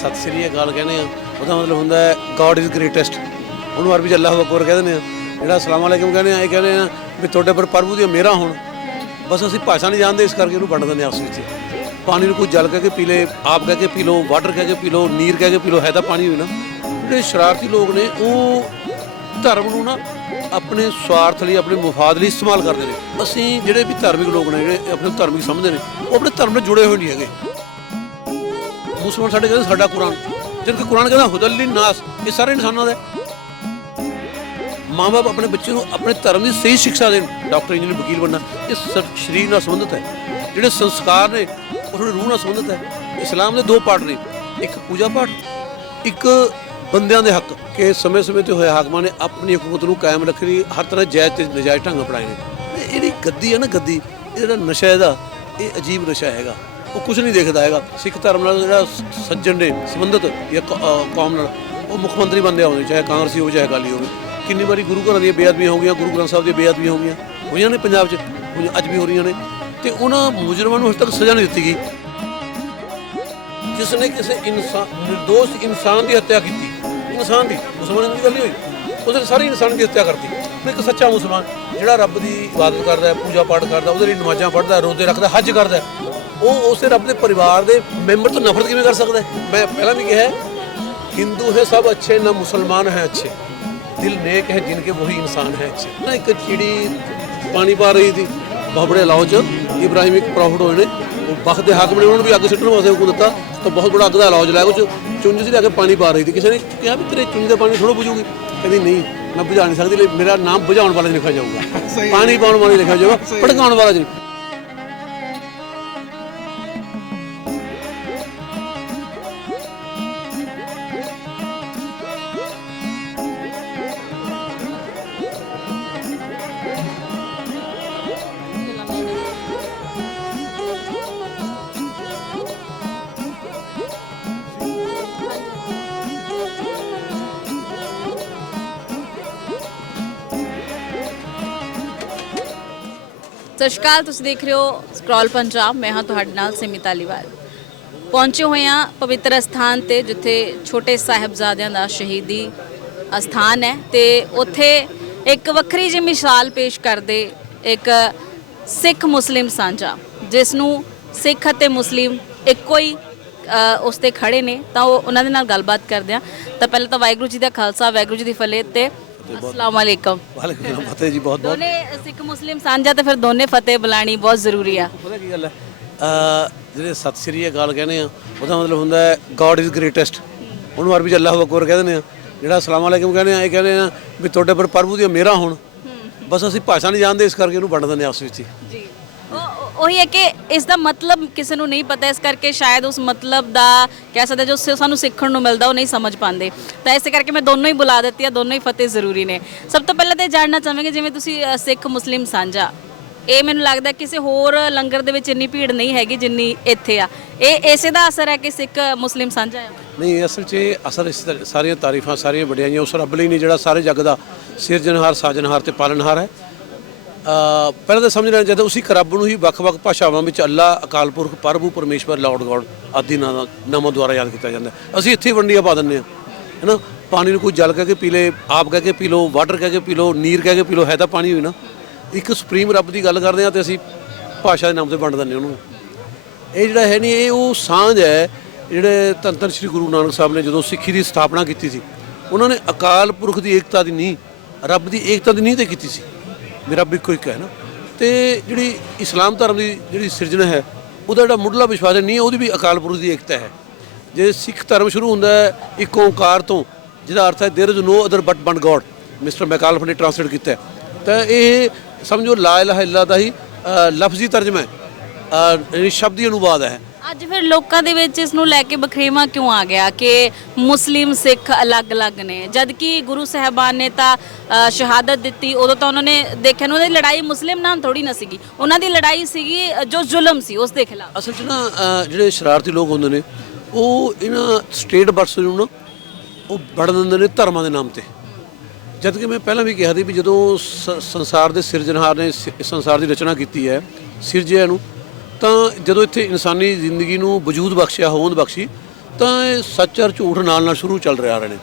ਸਤਿ ਸ੍ਰੀ ਅਕਾਲ ਕਹਿੰਦੇ ਆ। ਉਹਦਾ ਮਤਲਬ ਹੁੰਦਾ ਹੈ ਗੋਡ ਇਜ਼ ਗ੍ਰੇਟੈਸਟ ਉਹਨੂੰ ਅਰਬੀ ਚ ਅੱਲਾਹੁ ਅਕਬਰ ਕਹਿੰਦੇ ਨੇ। ਜਿਹੜਾ ਅਸਲਾਮ ਅਲੈਕਮ ਕਹਿੰਦੇ ਆ, ਇਹ ਕਹਿੰਦੇ ਆ ਵੀ ਤੁਹਾਡੇ ਪਰ ਪ੍ਰਭੂ ਦੀਆਂ ਮਿਹਰਾਂ ਹੋਣ। ਬਸ ਅਸੀਂ ਭਾਸ਼ਾ ਨਹੀਂ ਜਾਣਦੇ, ਇਸ ਕਰਕੇ ਉਹਨੂੰ ਵੰਡ ਦਿੰਦੇ ਹਾਂ ਆਪਸ ਵਿੱਚ। ਪਾਣੀ ਨੂੰ ਕੋਈ ਜਲ ਕਹਿ ਕੇ ਪੀ ਲੇ, ਆਪ ਕਹਿ ਕੇ ਪੀ ਲਓ ਵਾਟਰ ਕਹਿ ਕੇ ਪੀ ਲਓ, ਨੀਰ ਕਹਿ ਕੇ ਪੀ ਲਓ, ਹੈ ਤਾਂ ਪਾਣੀ ਹੋਈ ਨਾ। ਜਿਹੜੇ ਸ਼ਰਾਰਤੀ ਲੋਕ ਨੇ, ਉਹ ਧਰਮ ਨੂੰ ਨਾ ਆਪਣੇ ਸਵਾਰਥ ਲਈ, ਆਪਣੇ ਮੁਫਾਦ ਲਈ ਇਸਤੇਮਾਲ ਕਰਦੇ ਨੇ। ਅਸੀਂ ਜਿਹੜੇ ਵੀ ਧਾਰਮਿਕ ਲੋਕ ਨੇ, ਜਿਹੜੇ ਆਪਣੇ ਧਾਰਮਿਕ ਸਮਝਦੇ ਨੇ, ਉਹ ਆਪਣੇ ਧਰਮ ਨਾਲ ਜੁੜੇ ਹੋਏ ਨਹੀਂ ਹੈਗੇ। ਮੁਸਲਮਾਨ ਸਾਡੇ ਕਹਿੰਦੇ ਸਾਡਾ ਕੁਰਾਨ। ਜਦ ਕਿ ਕੁਰਾਨ ਕਹਿੰਦਾ ਹੁਦਲ ਨਾਸ ਇਹ ਸਾਰੇ ਇਨਸਾਨਾਂ ਦਾ। ਹੈ। ਮਾਂ-ਬਾਪ ਆਪਣੇ ਬੱਚੇ ਨੂੰ ਆਪਣੇ ਧਰਮ ਦੀ ਸਹੀ ਸਿੱਖਿਆ ਦੇਣ। ਡਾਕਟਰ, ਇੰਜੀਨੀਅਰ, ਵਕੀਲ ਬਣਨਾ, ਇਹ ਸਰੀਰ ਨਾਲ ਸੰਬੰਧਿਤ ਹੈ। ਜਿਹੜੇ ਸੰਸਕਾਰ ਨੇ, ਉਹ ਰੂਹ ਨਾਲ ਸੰਬੰਧਿਤ ਹੈ। ਇਸਲਾਮ ਦੇ ਦੋ ਪਾਠ ਨੇ। ਇੱਕ ਪੂਜਾ ਪਾਠ, ਇੱਕ ਬੰਦਿਆਂ ਦੇ ਹੱਕ। ਕਿ ਸਮੇਂ-ਸਮੇਂ ਤੇ ਹੋਏ ਹਾਕਮਾਂ ਨੇ ਆਪਣੀ ਹਕੂਮਤ ਨੂੰ ਕਾਇਮ ਰੱਖਣ ਲਈ ਹਰ ਤਰ੍ਹਾਂ ਜਾਇਜ਼ ਤੇ ਨਜਾਇਜ਼ ਢੰਗ ਅਪਣਾਏ ਨੇ। ਇਹ ਜਿਹੜੀ ਗੱਦੀ ਹੈ ਨਾ ਗੱਦੀ, ਇਹ ਜਿਹੜਾ ਨਸ਼ਾ ਇਹਦਾ, ਇਹ ਅਜੀਬ ਨਸ਼ਾ ਹੈਗਾ। ਉਹ ਕੁਝ ਨਹੀਂ ਦੇਖਦਾ ਹੈਗਾ। ਸਿੱਖ ਧਰਮ ਨਾਲ ਜਿਹੜਾ ਸੱਜਣ ਨੇ ਸੰਬੰਧਿਤ ਜਾਂ ਕ- ਕੌਮ ਨਾਲ ਉਹ ਮੁੱਖ ਮੰਤਰੀ ਬੰਦੇ ਆਉਂਦੇ ਚਾਹੇ ਕਾਂਗਰਸੀ ਹੋਵੇ, ਚਾਹੇ ਅਕਾਲੀ ਹੋਵੇ। ਕਿੰਨੀ ਵਾਰੀ ਗੁਰੂ ਘਰਾਂ ਦੀਆਂ ਬੇਅਦਬੀਆਂ ਹੋ ਗਈਆਂ, ਗੁਰੂ ਗ੍ਰੰਥ ਸਾਹਿਬ ਦੀਆਂ ਬੇਅਦਬੀਆਂ ਹੋ ਗਈਆਂ। ਹੋਈਆਂ ਨੇ ਪੰਜਾਬ 'ਚ ਅੱਜ ਵੀ ਹੋ ਰਹੀਆਂ ਨੇ। ਤੇ ਉਹਨਾਂ ਮੁਜਰਮਾਂ ਨੂੰ ਹਜੇ ਤੱਕ ਸਜ਼ਾ ਨਹੀਂ ਦਿੱਤੀ ਗਈ। ਜਿਸ ਨੇ ਕਿਸੇ ਇਨਸਾਨ નિર્ਦੋਸ਼ ਇਨਸਾਨ ਦੀ ਹੱਤਿਆ ਕੀਤੀ। ਇਨਸਾਨ ਦੀ, ਮੁਸਲਮਾਨਾਂ ਦੀ ਗੱਲ ਨਹੀਂ ਹੋਈ। ਉਹਦੇ ਸਾਰੇ ਇਨਸਾਨ ਦੀ ਹੱਤਿਆ ਕਰਤੀ। ਇੱਕ ਸੱਚਾ ਮੁਸਲਮਾਨ, ਜਿਹੜਾ ਰੱਬ ਦੀ ਇਬਾਦਤ ਕਰਦਾ ਹੈ ਪੂਜਾ ਪਾਠ ਕਰਦਾ ਉਹਦੇ ਲਈ ਨਮਾਜ਼ਾਂ ਪੜ੍ਹਦਾ ਰੋਜ਼ੇ ਰੱਖਦਾ ਹੱਜ ਕਰਦਾ ਉਹ ਉਸੇ ਰੱਬ ਦੇ ਪਰਿਵਾਰ ਦੇ ਮੈਂਬਰ ਤੋਂ ਨਫ਼ਰਤ ਕਿਵੇਂ ਕਰ ਸਕਦਾ ਮੈਂ ਪਹਿਲਾਂ ਵੀ ਕਿਹਾ ਹਿੰਦੂ ਹੈ ਸਭ ਅੱਛੇ ਨਾ ਮੁਸਲਮਾਨ ਹੈ ਅੱਛੇ। ਦਿਲ ਨੇਕ ਹੈ ਜਿਨ ਕੇ ਵਹੀ ਇਨਸਾਨ ਹੈ ਅੱਛੇ। ਨਾ ਇੱਕ ਚਿੜੀ ਪਾਣੀ ਪਾ ਰਹੀ ਸੀ ਬਾਬੜੇ ਲਾਓ ਚ ਇਬਰਾਹੀਮ ਇੱਕ ਪ੍ਰੋਫਟ ਹੋਏ ਨੇ। ਉਹ ਬਖ ਦੇ ਹੱਕ ਨੇ ਉਹਨਾਂ ਨੂੰ ਵੀ ਅੱਗ ਸਿੱਟਣ ਵਾਸਤੇ ਹੁਕਮ ਦਿੱਤਾ ਤਾਂ ਬਹੁਤ ਬੜਾ ਅੱਗ ਦਾ ਲਾਓ ਜਲਾਇਆ ਕੁਝ ਚੁੰਝ ਸੀ ਲੈ ਕੇ ਪਾਣੀ ਪਾ ਰਹੀ ਸੀ। ਕਿਸੇ ਨੇ ਕਿਹਾ ਵੀ ਤੇਰੇ ਚੁੰਝ ਦਾ ਪਾਣੀ ਥੋੜਾ ਬੁਝੂਗੀ। ਕਹਿੰਦੀ ਨਹੀਂ ਮੈਂ ਬੁਝਾ ਨਹੀਂ ਸਕਦੀ ਮੇਰਾ ਨਾਮ ਬੁਝਾਉਣ ਵਾਲਾ ਨਹੀਂ ਲਿਖਿਆ ਜਾਊਗਾ। ਪਾਣੀ ਪਾਉਣ ਵਾਲਾ ਲਿਖਿਆ ਜਾਊਗਾ ਭੜਕਾਉਣ ਵਾਲਾ ਨਹੀਂ। ਸਤਿ ਸ਼੍ਰੀ ਅਕਾਲ ਤੁਸੀਂ ਦੇਖ ਰਹੇ ਹੋ ਸਕਰੋਲ ਪੰਜਾਬ। ਮੈਂ ਹਾਂ ਤੁਹਾਡੇ ਨਾਲ ਸਿਮੀ ਧਾਲੀਵਾਲ ਪਹੁੰਚੇ ਹੋਏ ਹਾਂ ਪਵਿੱਤਰ ਸਥਾਨ ਤੇ, ਜਿੱਥੇ ਛੋਟੇ ਸਾਹਿਬਜ਼ਾਦਿਆਂ ਦਾ ਸ਼ਹੀਦੀ ਅਸਥਾਨ ਹੈ ਤੇ ਉੱਥੇ ਇੱਕ ਵੱਖਰੀ ਜਿਹੀ ਮਿਸਾਲ ਪੇਸ਼ ਕਰਦੇ ਇੱਕ ਸਿੱਖ ਮੁਸਲਿਮ ਸਾਂਝਾ, ਜਿਸ ਨੂੰ ਸਿੱਖ ਅਤੇ ਮੁਸਲਿਮ ਇੱਕੋ ਹੀ ਉਸ ਤੇ ਖੜੇ ਨੇ। ਤਾਂ ਉਹ ਉਹਨਾਂ ਦੇ ਨਾਲ ਗੱਲਬਾਤ ਕਰਦੇ ਆ ਤਾਂ ਪਹਿਲਾਂ ਤਾਂ ਵਾਹਿਗੁਰੂ ਜੀ ਦਾ ਖਾਲਸਾ, ਵਾਹਿਗੁਰੂ ਜੀ ਦੀ ਫਤਿਹ ਤੇ ਅਸਲਾਮ ਅਲੈਕਮ। ਵਾਲੇਕੁਮ ਸਲਾਮ ਫਤਿਹ ਜੀ ਬਹੁਤ ਬਹੁਤ ਦੋਨੇ ਸਿੱਖ ਮੁਸਲਿਮ ਸਾਂਝਾ ਤੇ ਫਿਰ ਦੋਨੇ ਫਤਿਹ ਬੁਲਾਣੀ ਬਹੁਤ ਜ਼ਰੂਰੀ ਆ। ਪਤਾ ਕੀ ਗੱਲ ਹੈ? ਅ ਜਿਹੜੇ ਸਤਿ ਸ੍ਰੀ ਅਕਾਲ ਕਹਿੰਦੇ ਆ ਉਹਦਾ ਮਤਲਬ ਹੁੰਦਾ ਹੈ ਗੋਡ ਇਜ਼ ਗ੍ਰੇਟੈਸਟ ਉਹਨੂੰ ਅਰਬੀ ਚ ਅੱਲਾਹੁ ਅਕਬਰ ਕਹਿੰਦੇ ਨੇ ਜਿਹੜਾ ਅਸਲਾਮ ਅਲੈਕਮ ਕਹਿੰਦੇ ਆ ਇਹ ਕਹਿੰਦੇ ਆ ਵੀ ਤੁਹਾਡੇ ਪਰ ਪ੍ਰਭੂ ਦੀਆਂ ਮਿਹਰਾਂ ਹੋਣ। ਬਸ ਅਸੀਂ ਭਾਸ਼ਾ ਨਹੀਂ ਜਾਣਦੇ ਇਸ ਕਰਕੇ ਇਹਨੂੰ ਵੰਡ ਦਿੰਦੇ ਹਾਂ ਆਪਸ ਵਿੱਚ ਹੀ। ਜੀ। ਉਹੀ ਹੈ ਕਿ ਇਸ ਦਾ ਮਤਲਬ ਕਿਸੇ ਨੂੰ ਨਹੀਂ ਪਤਾ ਇਸ ਕਰਕੇ ਸ਼ਾਇਦ ਉਸ ਮਤਲਬ ਦਾ ਕਹਿ ਸਕਦੇ ਜੋ ਸ- ਸਾਨੂੰ ਸਿੱਖਣ ਨੂੰ ਮਿਲਦਾ ਉਹ ਨਹੀਂ ਸਮਝ ਪਾਉਂਦੇ। ਤਾਂ ਇਸੇ ਕਰਕੇ ਮੈਂ ਦੋਨੋਂ ਹੀ ਬੁਲਾ ਦਿੱਤੀ ਆ ਦੋਨੋਂ ਹੀ ਫਤਿਹ ਜ਼ਰੂਰੀ ਨੇ। ਸਭ ਤੋਂ ਪਹਿਲਾਂ ਤਾਂ ਇਹ ਜਾਣਨਾ ਚਾਹਾਂਗੇ ਜਿਵੇਂ ਤੁਸੀਂ ਅ, ਸਿੱਖ ਮੁਸਲਿਮ ਸਾਂਝਾ। ਇਹ ਮੈਨੂੰ ਲੱਗਦਾ ਕਿਸੇ ਹੋਰ ਲੰਗਰ ਦੇ ਵਿੱਚ ਇੰਨੀ ਭੀੜ ਨਹੀਂ ਹੈਗੀ ਜਿੰਨੀ ਇੱਥੇ ਆ। ਇਹ ਇਸੇ ਦਾ ਅਸਰ ਹੈ ਕਿ ਸਿੱਖ ਮੁਸਲਿਮ ਸਾਂਝਾ ਆ ਨਹੀਂ ਅਸਲ 'ਚ ਇਹ ਅਸਰ ਇਸ ਤਰ੍ਹਾਂ- ਸਾਰੀਆਂ ਤਾਰੀਫਾਂ ਸਾਰੀਆਂ ਵਡਿਆਈਆਂ ਉਸ ਰੱਬ ਲਈ ਨੇ ਜਿਹੜਾ ਸਾਰੇ ਜੱਗ ਦਾ ਸਿਰਜਣਹਾਰ ਸਾਜਣਹਾਰ ਤੇ ਪਾਲਣਹਾਰ ਹੈ। ਪਹਿਲਾਂ ਤਾਂ ਸਮਝ ਲੈਣਾ ਚਾਹੀਦਾ, ਉਸੇ ਇੱਕ ਰੱਬ ਨੂੰ ਹੀ ਵੱਖ-ਵੱਖ ਭਾਸ਼ਾਵਾਂ ਵਿੱਚ ਅੱਲਾ, ਅਕਾਲ ਪੁਰਖ ਪ੍ਰਭੂ ਪਰਮੇਸ਼ਵਰ ਲਾਰਡ ਗੋਡ ਆਦਿ ਨਾਂ ਨਾਮਾਂ ਦੁਆਰਾ ਯਾਦ ਕੀਤਾ ਜਾਂਦਾ। ਹੈ। ਅਸੀਂ ਇੱਥੇ ਹੀ ਵੰਡੀਆਂ ਪਾ ਦਿੰਦੇ ਹਾਂ, ਹੈਨਾ? ਪਾਣੀ ਨੂੰ ਕੋਈ ਜਲ ਕਹਿ ਕੇ ਪੀ ਲੇ, ਆਪ ਕਹਿ ਕੇ ਪੀ ਲਓ, ਵਾਟਰ ਕਹਿ ਕੇ ਪੀ ਲਓ, ਨੀਰ ਕਹਿ ਕੇ ਪੀ ਲਓ, ਹੈ ਤਾਂ ਪਾਣੀ ਹੋਈ ਨਾ। ਇੱਕ ਸੁਪਰੀਮ ਰੱਬ ਦੀ ਗੱਲ ਕਰਦੇ ਹਾਂ ਤੇ ਅਸੀਂ ਭਾਸ਼ਾ ਦੇ ਨਾਮ ਤੇ ਵੰਡ ਦਿੰਦੇ ਹਾਂ ਉਹਨੂੰ। ਇਹ ਜਿਹੜਾ ਹੈ ਨਹੀਂ ਇਹ ਉਹ ਸਾਂਝ ਹੈ, ਜਿਹੜੇ ਧੰਨ ਧੰਨ ਸ੍ਰੀ ਗੁਰੂ ਨਾਨਕ ਸਾਹਿਬ ਨੇ ਜਦੋਂ ਸਿੱਖੀ ਦੀ ਸਥਾਪਨਾ ਕੀਤੀ ਸੀ, ਉਹਨਾਂ ਨੇ ਅਕਾਲ ਪੁਰਖ ਦੀ ਏਕਤਾ ਦੀ ਨੀਂਹ, ਰੱਬ ਦੀ ਏਕਤਾ ਦੀ ਨੀਂਹ ਤੇ ਕੀਤੀ ਸੀ। ਵੀ ਰੱਬ ਇੱਕੋ ਇੱਕ ਹੈ ਨਾ ਤੇ ਜਿਹੜੀ ਇਸਲਾਮ ਧਰਮ ਦੀ ਜਿਹੜੀ ਸਿਰਜਣਾ ਹੈ ਉਹਦਾ ਜਿਹੜਾ ਮੁੱਢਲਾ ਵਿਸ਼ਵਾਸ ਹੈ ਨਹੀਂ ਉਹਦੀ ਵੀ ਅਕਾਲ ਪੁਰਖ ਦੀ ਏਕਤਾ ਹੈ ਜੇ ਸਿੱਖ ਧਰਮ ਸ਼ੁਰੂ ਹੁੰਦਾ ਹੈ ਇੱਕ ਓੰਕਾਰ ਤੋਂ ਜਿਹਦਾ ਅਰਥ ਹੈ there is no other but one god mister Macauliffe ਨੇ ਟ੍ਰਾਂਸਲੇਟ ਕੀਤਾ ਹੈ ਤਾਂ ਇਹ ਸਮਝੋ ਲਾ ਇਲਾਹਾ ਇਲਾ ਦਾ ਹੀ ਅ, ਲਫ਼ਜ਼ੀ ਤਰਜਮਾ ਹੈ ਅ, ਯਾਨੀ ਸ਼ਬਦੀ ਅਨੁਵਾਦ ਹੈ ਅੱਜ ਫਿਰ ਲੋਕਾਂ ਦੇ ਵਿੱਚ ਇਸ ਨੂੰ ਲੈ ਕੇ ਬਖਰੇਵਾ ਕਿਉਂ ਆ ਗਿਆ ਕਿ ਮੁਸਲਿਮ ਸਿੱਖ ਅਲੱਗ-ਅਲੱਗ ਨੇ? ਜਦ ਕਿ ਗੁਰੂ ਸਾਹਿਬਾਨ ਨੇ ਤਾਂ ਅ, ਸ਼ਹਾਦਤ ਦਿੱਤੀ ਉਦੋਂ ਤਾਂ ਉਹਨਾਂ ਨੇ ਦੇਖਿਆ ਨਾ ਉਹਨਾਂ ਦੀ ਲੜਾਈ ਮੁਸਲਿਮ ਨਾਲ ਥੋੜੀ ਨਾ ਸੀਗੀ। ਉਹਨਾਂ ਦੀ ਲੜਾਈ ਸੀਗੀ ਅ, ਜੋ ਜ਼ੁਲਮ ਸੀ ਉਸ ਦੇ ਖਿਲਾਫ। ਅਸਲ 'ਚ ਨਾ ਅ, ਜਿਹੜੇ ਸ਼ਰਾਰਤੀ ਲੋਕ ਹੁੰਦੇ ਨੇ ਉਹ ਇਹਨਾਂ ਸਟੇਟ ਬਰਡਸ ਨੂੰ ਨਾ ਉਹ ਵੜ ਦਿੰਦੇ ਨੇ ਧਰਮਾਂ ਦੇ ਨਾਮ ਤੇ। ਜਦ ਕਿ ਮੈਂ ਪਹਿਲਾਂ ਵੀ ਕਿਹਾ ਸੀ ਵੀ ਜਦੋਂ ਸ- ਸੰਸਾਰ ਦੇ ਸਿਰਜਣਹਾਰ ਨੇ ਸ- ਸੰਸਾਰ ਦੀ ਰਚਨਾ ਕੀਤੀ ਹੈ ਸਿਰਜਿਆ ਨੂੰ ਤਾਂ ਜਦੋਂ ਇੱਥੇ ਇਨਸਾਨੀ ਜ਼ਿੰਦਗੀ ਨੂੰ ਵਜੂਦ ਬਖਸ਼ਿਆ, ਹੋਂਦ ਬਖਸ਼ੀ, ਤਾਂ ਇਹ ਸੱਚ ਔਰ ਝੂਠ ਨਾਲ ਨਾਲ ਸ਼ੁਰੂ ਚੱਲ ਰਿਹਾ ਰਹੇ ਨੇ।